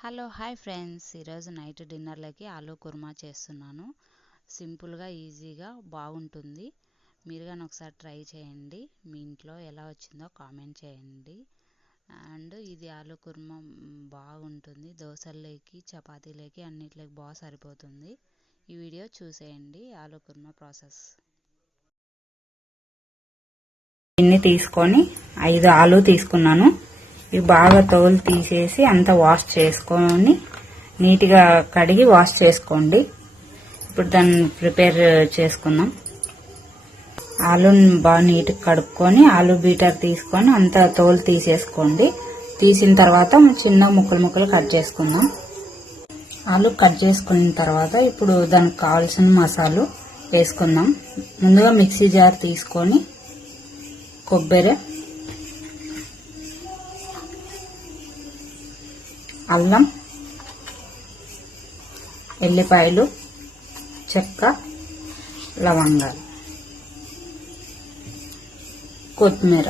Hello hi friends, ఈరోజు night డిన్నర్లకి aloo kurma చేస్తున్నాను. సింపుల్గా ఈజీగా బాగుంటుంది. మీరు కానీ ఒకసారి ట్రై చేయండి. మీ ఇంట్లో ఎలా వచ్చిందో కామెంట్ చేయండి. అండ్ ఇది ఆలూ కుర్మా బాగుంటుంది. దోశల్లోకి చపాతీలోకి అన్నిట్లోకి బాగా సరిపోతుంది. ఈ వీడియో చూసేయండి. ఆలూ కుర్మా ప్రాసెస్. ఇన్ని తీసుకొని 5 ఆలు తీసుకున్నాను. ఇవి బాగా తోలు తీసేసి అంతా వాష్ చేసుకొని నీట్గా కడిగి వాష్ చేసుకోండి. ఇప్పుడు దాన్ని ప్రిపేర్ చేసుకుందాం. ఆలూని బాగా నీట్గా కడుక్కొని ఆలూ బీటర్ తీసుకొని అంతా తోలు తీసేసుకోండి. తీసిన తర్వాత చిన్న ముక్కలు కట్ చేసుకుందాం. ఆలూ కట్ చేసుకున్న తర్వాత ఇప్పుడు దానికి కావాల్సిన మసాలు వేసుకుందాం. ముందుగా మిక్సీ జార్ తీసుకొని కొబ్బరి, అల్లం, ఎల్లిపాయలు, చెక్క, లవంగాలు, కొత్తిమీర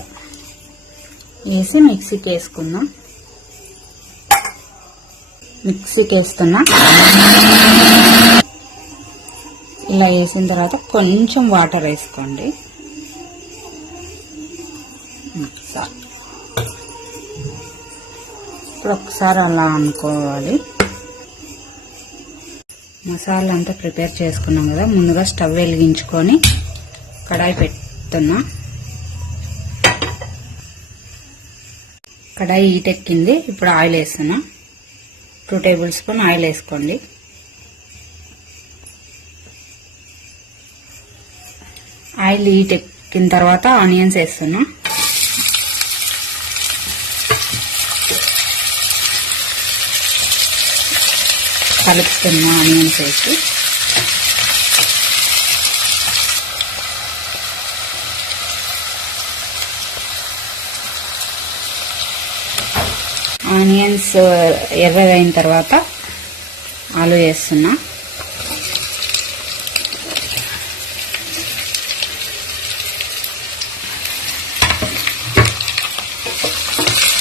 వేసి మిక్సీకి వేసుకుందాం. మిక్సీకి వేస్తున్నా. ఇలా వేసిన తర్వాత కొంచెం వాటర్ వేసుకోండి. ఇప్పుడు ఒకసారి అలా అనుకోవాలి. మసాలా అంతా ప్రిపేర్ చేసుకున్నాం కదా. ముందుగా స్టవ్ వెలిగించుకొని కడాయి పెడుతున్నా. కడాయి హీట్ ఎక్కింది. ఇప్పుడు ఆయిల్ వేస్తున్నా. 2 టేబుల్ స్పూన్ ఆయిల్ వేసుకోండి. ఆయిల్ హీట్ ఎక్కిన తర్వాత ఆనియన్స్ వేస్తున్నా. కలుపుతున్నా ఆనియన్స్ వేసి. ఆనియన్స్ ఎర్రగైన తర్వాత ఆలు వేస్తున్నా.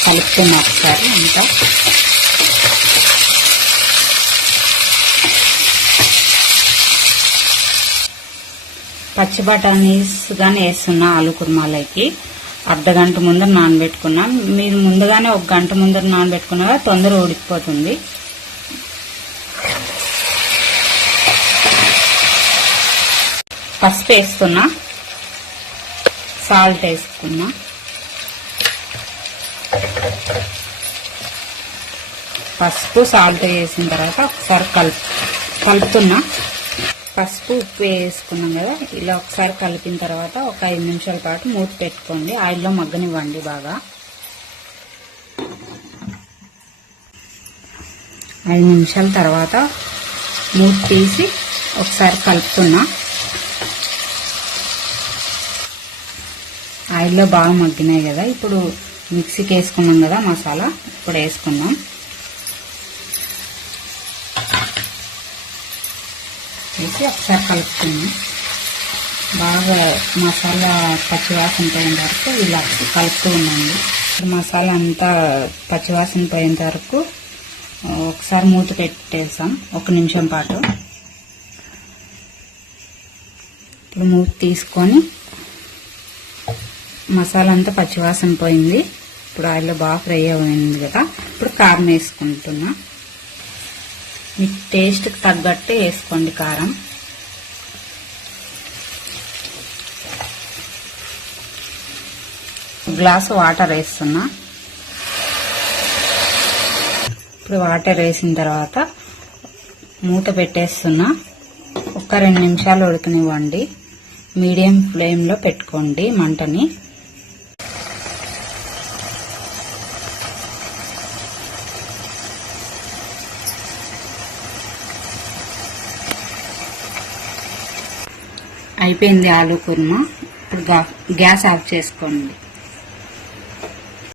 కలుపుతున్నా ఒకసారి అంతా. పచ్చి బఠానీస్ గానీ వేస్తున్నా ఆలూ కుర్మాలకి. అర్ధగంట ముందర నానబెట్టుకున్నా. మీరు ముందుగానే 1 గంట ముందర నానబెట్టుకున్నా తొందర ఉడికిపోతుంది. పసుపు వేస్తున్నా. సాల్ట్ వేసుకున్నా. పసుపు సాల్ట్ వేసిన తర్వాత ఒకసారి కలుపుతున్నా. పసుపు ఉప్పు వేసుకున్నాం కదా. ఇలా ఒకసారి కలిపిన తర్వాత ఒక 5 నిమిషాల పాటు మూత పెట్టుకోండి. ఆయిల్లో మగ్గనివ్వండి బాగా. 5 నిమిషాల తర్వాత మూత తీసి ఒకసారి కలుపుతున్నా. ఆయిల్లో బాగా మగ్గినాయి కదా. ఇప్పుడు మిక్సీకి వేసుకున్నాం కదా మసాలా. ఇప్పుడు వేసుకుందాం. వేసి ఒకసారి కలుపుతున్నాం. బాగా మసాలా పచ్చివాసన పోయేంత వరకు ఇలా కలుపుతూ ఉండండి. మసాలా అంతా పచ్చివాసన పోయేంత వరకు ఒకసారి మూత పెట్టేసాం 1 నిమిషం పాటు. ఇప్పుడు మూత తీసుకొని మసాలా అంతా పచ్చివాసన పోయింది. ఇప్పుడు ఆయిల్లో బాగా ఫ్రై అయింది కదా. ఇప్పుడు కారం వేసుకుంటున్నా. మీ టేస్ట్కి తగ్గట్టు వేసుకోండి కారం. గ్లాసు వాటర్ వేస్తున్నా. ఇప్పుడు వాటర్ వేసిన తర్వాత మూత పెట్టేస్తున్నా. ఒక 2 నిమిషాలు ఉడకనివ్వండి. మీడియం ఫ్లేమ్లో పెట్టుకోండి మంటని. అయిపోయింది ఆలూ కుర్మా. ఇప్పుడు గ్యాస్ ఆఫ్ చేసుకోండి.